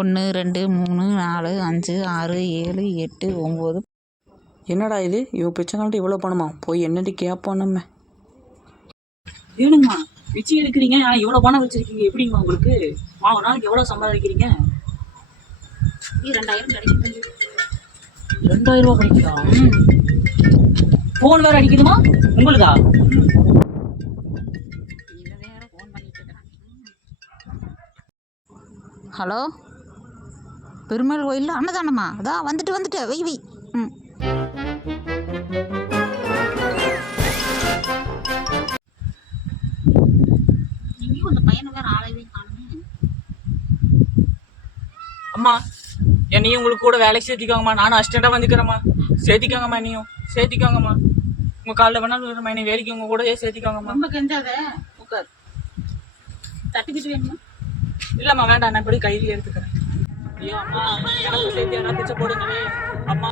1 2 3 4 5 6 7 8 9. என்னடா இது, இவன் பிச்சைக்கால்ட்டு இவ்வளோ பணமா? போய் என்னடி கேட்போம் நம்ம. ஏனுங்கம்மா பிச்சை எடுக்கிறீங்க, ஆனால் இவ்வளோ பணம் வச்சிருக்கீங்க, எப்படிங்கம்மா உங்களுக்கு? ஒரு நாளைக்கு எவ்வளோ சம்பாதிக்கிறீங்க? 2000 கிடைக்கும். 2000 ரூபா கிடைக்குதா? ஃபோன் வேற அடிக்குதுமா உங்களுக்கா? ஹலோ, பெருமாள் கோயிலில் அன்னதானம்மா? அதான் வந்துட்டு வை வை. ம். இங்கேயும் அந்த பையனை வேறு ஆளையவே காணுமே. அம்மா என்னையும் உங்களுக்கு கூட வேலைக்கு சேர்த்திக்கோங்கம்மா, நானும் அசிஸ்டண்டாக வந்துக்கிறேம்மா. சேர்த்திக்கோங்கம்மா, என்னையும் சேர்த்திக்கோங்கம்மா. உங்கள் காலைல வேணாலும் என்னை வேலைக்கு உங்கள் கூடயே சேர்த்திக்கோங்கம்மா. ரொம்ப கெஞ்சாத, உட்கார். தட்டிக்கிட்டு வேணுமா? இல்லைம்மா வேண்டாம், நான் இப்படி கையிலே எடுத்துக்கிறேன். ஐயோ அம்மா, எனக்கு சேர்த்து யாராவது பிச்சை போடுங்களே அம்மா.